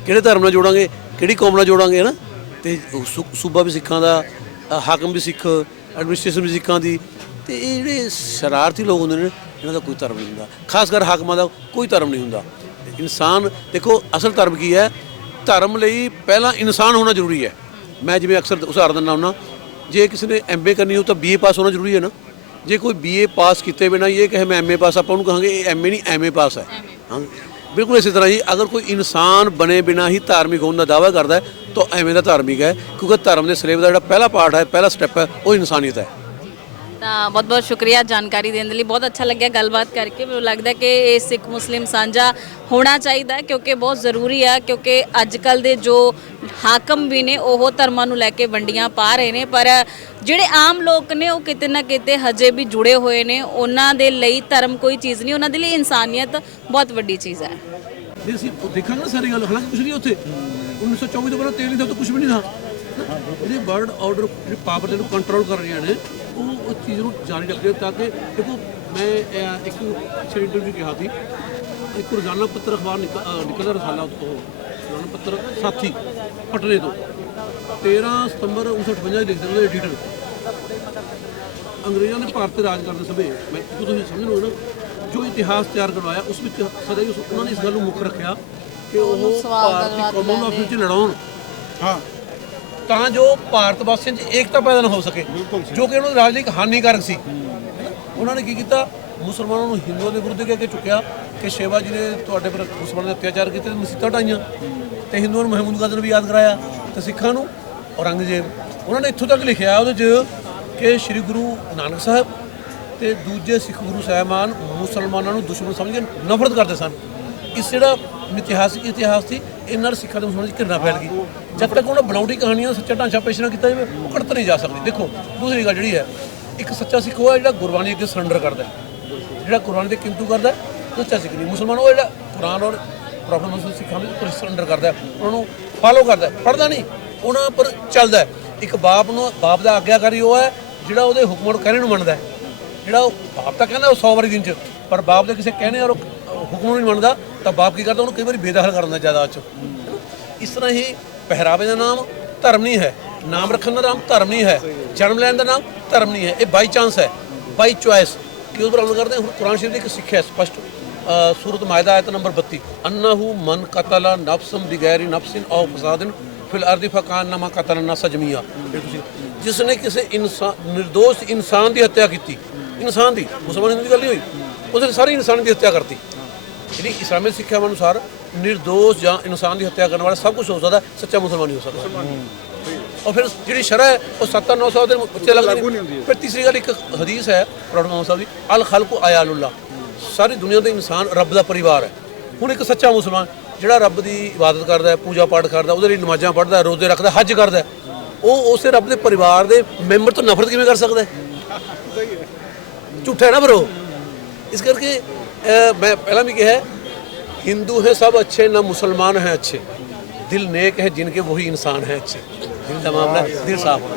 ਕਿਹੜੇ ਧਰਮ ਨਾਲ ਜੋੜਾਂਗੇ? ਕਿਹੜੀ ਕੌਮ ਨਾਲ ਜੋੜਾਂਗੇ ਹੈ ਨਾ ਤੇ ਸੂ- ਸੂਬਾ ਵੀ ਸਿੱਖਾਂ ਦਾ ਹਾਕਮ ਵੀ ਸਿੱਖ ਐਡਮਿਨਿਸਟ੍ਰੇਸ਼ਨ ਵੀ ਸਿੱਖਾਂ ਦੀ। ਤੇ ਇਹ ਜਿਹੜੇ ਸ਼ਰਾਰਤੀ ਲੋਕ ਹੁੰਦੇ ਨੇ ਇਹਨਾਂ ਦਾ ਕੋਈ ਧਰਮ ਨਹੀਂ ਹੁੰਦਾ। ਖਾਸ ਕਰ ਹਾਕਮਾਂ ਦਾ ਕੋਈ ਧਰਮ ਨਹੀਂ ਹੁੰਦਾ। ਇਨਸਾਨ ਦੇਖੋ ਅਸਲ ਧਰਮ ਕੀ ਹੈ? ਧਰਮ ਲਈ ਪਹਿਲਾਂ ਇਨਸਾਨ ਹੋਣਾ ਜ਼ਰੂਰੀ ਹੈ। ਮੈਂ ਜਿਵੇਂ ਅਕਸਰ ਉਦਾਹਰਨ ਦਿੰਦਾ ਹੁੰਦਾ ਜੇ ਕਿਸੇ ਨੇ ਐਮਏ ਕਰਨੀ ਹੋ ਤਾਂ ਬੀਏ ਪਾਸ ਹੋਣਾ ਜ਼ਰੂਰੀ ਹੈ ਨਾ। ਜੇ ਕੋਈ ਬੀਏ ਪਾਸ ਕੀਤੇ ਬਿਨਾ ਇਹ ਕਹੇ ਮੈਂ ਐਮਏ ਪਾਸ ਆਪਾਂ ਉਹਨੂੰ ਕਹਾਂਗੇ ਇਹ ਐਮਏ ਨਹੀਂ ਐਮਏ ਪਾਸ ਹੈ। ਹਾਂ ਬਿਲਕੁਲ ਇਸੇ ਤਰ੍ਹਾਂ ਹੀ ਅਗਰ ਕੋਈ ਇਨਸਾਨ ਬਣੇ ਬਿਨਾ ਹੀ ਧਾਰਮਿਕ ਹੋਣ ਦਾ ਦਾਅਵਾ ਕਰਦਾ ਹੈ ਤਾਂ ਐਵੇਂ ਦਾ ਧਾਰਮਿਕ ਹੈ ਕਿਉਂਕਿ ਧਰਮ ਦੇ ਸਿਲੇਬਸ ਦਾ ਜਿਹੜਾ ਪਹਿਲਾ ਪਾਰਟ ਹੈ ਪਹਿਲਾ ਸਟੈਪ ਹੈ ਉਹ ਇਨਸਾਨੀਅਤ ਹੈ। ਤਾਂ ਬਹੁਤ ਬਹੁਤ ਸ਼ੁਕਰੀਆ ਜਾਣਕਾਰੀ ਦੇਣ ਦੇ ਲਈ। ਬਹੁਤ ਅੱਛਾ ਲੱਗਿਆ ਗੱਲਬਾਤ ਕਰਕੇ। ਮੈਨੂੰ ਲੱਗਦਾ ਕਿ ਇਹ ਸਿੱਖ ਮੁਸਲਿਮ ਸਾਂਝਾ ਹੋਣਾ ਚਾਹੀਦਾ ਹੈ ਕਿਉਂਕਿ ਬਹੁਤ ਜ਼ਰੂਰੀ ਆ ਕਿਉਂਕਿ ਅੱਜ ਕੱਲ ਦੇ ਜੋ ਹਾਕਮ ਵੀ ਨੇ, ਉਹ ਧਰਮਾਂ ਨੂੰ ਲੈ ਕੇ ਵੰਡੀਆਂ ਪਾ ਰਹੇ ਨੇ। ਪਰ ਜਿਹੜੇ ਆਮ ਲੋਕ ਨੇ, ਉਹ ਕਿਤੇ ਨਾ ਕਿਤੇ ਹਜੇ ਵੀ ਜੁੜੇ ਹੋਏ ਨੇ। ਉਹਨਾਂ ਦੇ ਲਈ ਧਰਮ ਕੋਈ ਚੀਜ਼ ਨਹੀਂ, ਉਹਨਾਂ ਦੇ ਲਈ ਇਨਸਾਨੀਅਤ ਬਹੁਤ ਵੱਡੀ ਚੀਜ਼ ਹੈ। ਜੇ ਅਸੀਂ ਦੇਖਾਂਗੇ ਨਾ ਸਾਰੀ ਗੱਲ। ਹਾਲਾਂਕਿ ਕੁਝ ਨਹੀਂ ਉੱਥੇ। 1924 ਤੋਂ ਬਾਅਦ ਤੇਲ ਨਹੀਂ ਤਾਂ ਕੁਝ ਵੀ ਨਹੀਂ ਥਾ। ਜਿਹੜੇ ਵਰਲਡ ਆਰਡਰ ਪਾਵਰ ਨੂੰ ਕੰਟਰੋਲ ਕਰ ਰਹੀਆਂ ਨੇ ਉਹ ਉਸ ਚੀਜ਼ ਨੂੰ ਜਾਰੀ ਰੱਖਦੇ ਤਾਂ ਕਿ ਦੇਖੋ ਮੈਂ ਅਹ, ਇੱਕ ਪਿਛਲੇ ਇੰਟਰਵਿਊ ਕਿਹਾ ਸੀ ਇੱਕ ਰੋਜ਼ਾਨਾ ਪੱਤਰ ਅਖਬਾਰ ਨਿਕ- ਅਹ, ਨਿਕਲਦਾ ਰਸਾਲਾ ਉਹ ਰੋਜ਼ਾਨਾ ਪੱਤਰ ਸਾਥੀ ਪਟਨੇ ਤੋਂ। 13 ਸਤੰਬਰ 1958 ਲਿਖਦੇ ਉਹਦੇ ਐਡੀਟਰ ਅੰਗਰੇਜ਼ਾਂ ਨੇ ਭਾਰਤ ਤੇ ਰਾਜ ਕਰਦੇ ਸਮੇਂ ਮੈਂ ਜੋ ਤੁਸੀਂ ਸਮਝ ਲਓ ਨਾ ਜੋ ਇਤਿਹਾਸ ਤਿਆਰ ਕਰਵਾਇਆ ਉਸ ਵਿੱਚ ਸਦਾ ਹੀ ਉਸ- ਉਹਨਾਂ ਨੇ ਇਸ ਗੱਲ ਨੂੰ ਮੁੱਖ ਰੱਖਿਆ ਕਿ ਉਹ ਭਾਰਤੀ ਕੌਮਾਂ ਨੂੰ ਆਪਸ ਵਿੱਚ ਲੜਾਉਣ। ਹਾਂ। ਤਾਂ ਜੋ ਭਾਰਤ ਵਾਸੀਆਂ 'ਚ ਏਕਤਾ ਪੈਦਾ ਨਾ ਹੋ ਸਕੇ ਜੋ ਕਿ ਉਹਨਾਂ ਦੇ ਰਾਜ ਲਈ ਇੱਕ ਹਾਨੀਕਾਰਕ ਸੀ। ਉਹਨਾਂ ਨੇ ਕੀ ਕੀਤਾ? ਮੁਸਲਮਾਨਾਂ ਨੂੰ ਹਿੰਦੂਆਂ ਦੇ ਵਿਰੁੱਧ ਕਹਿ ਕੇ ਚੁੱਕਿਆ ਕਿ ਸ਼ੇਵਾ ਜੀ ਨੇ ਤੁਹਾਡੇ ਪਰ ਮੁਸਲਮਾਨਾਂ ਦੇ ਅਤਿਆਚਾਰ ਕੀਤੇ ਤੇ ਮਸੀਤਾਂ ਢਾਈਆਂ ਤੇ ਹਿੰਦੂਆਂ ਨੂੰ ਮਹਿਮੂਦ ਗਾਜ਼ੀ ਨੂੰ ਵੀ ਯਾਦ ਕਰਾਇਆ ਤੇ ਸਿੱਖਾਂ ਨੂੰ ਔਰੰਗਜ਼ੇਬ। ਉਹਨਾਂ ਨੇ ਇੱਥੋਂ ਤੱਕ ਲਿਖਿਆ ਉਹਦੇ 'ਚ ਕਿ ਸ੍ਰੀ ਗੁਰੂ ਨਾਨਕ ਸਾਹਿਬ ਤੇ ਦੂਜੇ ਸਿੱਖ ਗੁਰੂ ਸਾਹਿਬਾਨ ਮੁਸਲਮਾਨਾਂ ਨੂੰ ਦੁਸ਼ਮਣ ਸਮਝ ਕੇ ਨਫ਼ਰਤ ਕਰਦੇ ਸਨ। ਇਸ ਜਿਹੜਾ ਇਤਿਹਾਸਿਕ ਇਤਿਹਾਸ ਸੀ ਇਹਨਾਂ ਨਾਲ ਸਿੱਖਾਂ ਦੇ ਮੁਸਲਮਾਨਾਂ ਦੀ ਘਿਰਨਾ ਫੈਲ ਗਈ। ਜਦ ਤੱਕ ਉਹਨਾਂ ਬਣਾਉਟੀ ਕਹਾਣੀਆਂ ਸੱਚਾ ਢਾਂਚਾ ਪੇਸ਼ ਨਾ ਕੀਤਾ ਜਾਵੇ ਉਹ ਕੱਟ ਨਹੀਂ ਜਾ ਸਕਦੀ। ਦੇਖੋ ਦੂਸਰੀ ਗੱਲ ਜਿਹੜੀ ਹੈ ਇੱਕ ਸੱਚਾ ਸਿੱਖ ਉਹ ਹੈ ਜਿਹੜਾ ਗੁਰਬਾਣੀ ਅੱਗੇ ਸਰੈਂਡਰ ਕਰਦਾ ਜਿਹੜਾ ਕੁਰਾਨ ਦੇ ਕਿੰਤੂ ਕਰਦਾ ਸੱਚਾ ਸਿੱਖ ਨਹੀਂ। ਮੁਸਲਮਾਨ ਉਹ ਜਿਹੜਾ ਕੁਰਾਨ ਔਰ ਪ੍ਰੋਫੈਟ ਮੁਸਲਿਮ ਸਿੱਖਾਂ ਵਿੱਚ ਉੱਪਰ ਸਰੈਂਡਰ ਕਰਦਾ ਉਹਨਾਂ ਨੂੰ ਫਾਲੋ ਕਰਦਾ ਹੈ, ਪੜ੍ਹਦਾ ਨਹੀਂ ਉਹਨਾਂ ਪਰ ਚੱਲਦਾ ਇੱਕ ਬਾਪ ਨੂੰ ਬਾਪ ਦਾ ਆਗਿਆਕਾਰੀ ਉਹ ਹੈ ਜਿਹੜਾ ਉਹਦੇ ਹੁਕਮ ਨੂੰ ਕਹਿਣੇ ਨੂੰ ਮੰਨਦਾ ਜਿਹੜਾ ਉਹ ਬਾਪ ਤਾਂ ਕਹਿੰਦਾ ਉਹ 100 ਵਾਰੀ ਦਿਨ ਚ ਪਰ ਬਾਪ ਦੇ ਕਿਸੇ ਕਹਿਣੇ ਔਰ ਉਹ ਹੁਕਮ ਨੂੰ ਨਹੀਂ ਮੰਨਦਾ। ਤਾਂ ਬਾਪ ਕੀ ਕਰਦਾ? ਉਹਨੂੰ ਕਈ ਵਾਰੀ ਬੇਦਖਲ ਕਰ ਦਿੰਦਾ ਜਾਇਦਾਦ ਚ। ਇਸ ਤਰ੍ਹਾਂ ਹੀ ਪਹਿਰਾਵੇ ਦਾ ਨਾਮ ਧਰਮ ਨਹੀਂ ਹੈ। ਨਾਮ ਰੱਖਣ ਦਾ ਨਾਮ ਧਰਮ ਨਹੀਂ ਹੈ। ਜਨਮ ਲੈਣ ਦਾ ਨਾਮ ਧਰਮ ਨਹੀਂ ਹੈ। ਇਹ ਬਾਈ ਚਾਂਸ ਹੈ। ਬਾਈ ਚੁਆਇਸ ਕਿਉਂ ਬਰਾਬਰ ਕਰਦੇ? ਹੁਣ ਕੁਰਾਨ ਸ਼ਰੀਫ ਦੀ ਇੱਕ ਸਿੱਖਿਆ ਹੈ ਸਪਸ਼ਟ। ਸੂਰਤ ਮਾਇਦਾ ਆਇਤ ਨੰਬਰ 32 ਅੰਨਹੂ ਮਨ ਕਤਲ ਨਫਸਮ ਬਿਗੈਰੀ ਨਫਸਿਨ ਔ ਫਸਾਦਨ ਫਿਲ ਅਰਦੀ ਫਕਾਨ ਨਮਾ ਕਤਲ ਨਸ ਜਮੀਆ ਜਿਸ ਨੇ ਕਿਸੇ ਇਨਸਾਨ નિર્ਦੋਸ਼ ਇਨਸਾਨ ਦੀ ਹੱਤਿਆ ਕੀਤੀ। ਇਨਸਾਨ ਦੀ। ਮੁਸਲਮਾਨ ਦੀ ਗੱਲ ਨਹੀਂ ਹੋਈ। ਉਸਨੇ ਸਾਰੇ ਇਨਸਾਨ ਦੀ ਹੱਤਿਆ ਕਰਤੀ। ਜਿਹੜੀ ਇਸਲਾਮਿਕ ਸਿੱਖਿਆ ਅਨੁਸਾਰ ਨਿਰਦੋਸ਼ ਜਾਂ ਇਨਸਾਨ ਦੀ ਹੱਤਿਆ ਕਰਨ ਵਾਲਾ ਸਭ ਕੁਝ ਹੋ ਸਕਦਾ ਸੱਚਾ ਮੁਸਲਮਾਨ ਹੀ ਹੋ ਸਕਦਾ। ਔਰ ਫਿਰ ਜਿਹੜੀ ਸ਼ਰਅ ਹੈ ਉਹ 7-900 ਦੇ ਉੱਤੇ ਲੱਗਦੀ ਨਹੀਂ ਫਿਰ ਤੀਸਰੀ ਗੱਲ ਇੱਕ ਹਦੀਸ ਹੈ ਪ੍ਰੋਫੈਸਰ ਮੁਹੰਮਦ ਦੀ ਅਲ ਖਲਕੁ ਆਇਆਲੁੱਲਾ ਸਾਰੀ ਦੁਨੀਆ ਦੇ ਇਨਸਾਨ ਰੱਬ ਦਾ ਪਰਿਵਾਰ ਹੈ। ਹੁਣ ਇੱਕ ਸੱਚਾ ਮੁਸਲਮਾਨ ਜਿਹੜਾ ਰੱਬ ਦੀ ਇਬਾਦਤ ਕਰਦਾ ਹੈ ਪੂਜਾ ਪਾਠ ਕਰਦਾ ਉਹਦੇ ਲਈ ਨਮਾਜ਼ਾਂ ਪੜ੍ਹਦਾ ਰੋਜ਼ੇ ਰੱਖਦਾ ਹੱਜ ਕਰਦਾ ਉਹ ਉਸੇ ਰੱਬ ਦੇ ਪਰਿਵਾਰ ਦੇ ਮੈਂਬਰ ਤੋਂ ਨਫ਼ਰਤ ਕਿਵੇਂ ਕਰ ਸਕਦਾ ਹੈ? ਝੂਠਾ ਹੈ ਨਾ ਬਰੋ ਇਸ ਕਰਕੇ ਮੈਂ ਪਹਿਲਾਂ ਵੀ ਕਿਹਾ ਹਿੰਦੂ ਹੈ ਸਭ ਅੱਛੇ, ਨਾ ਮੁਸਲਮਾਨ ਹੈ ਅੱਛੇ। ਦਿਲ ਨੇਕ ਹੈ ਜਿਨਕੇ ਵਹੀ ਇਨਸਾਨ ਹੈ ਅੱਛੇ। ਦਿਲ ਦਾ ਮਾਮਲਾ ਦਿਲ ਸਾਫ਼ ਹੋਣਾ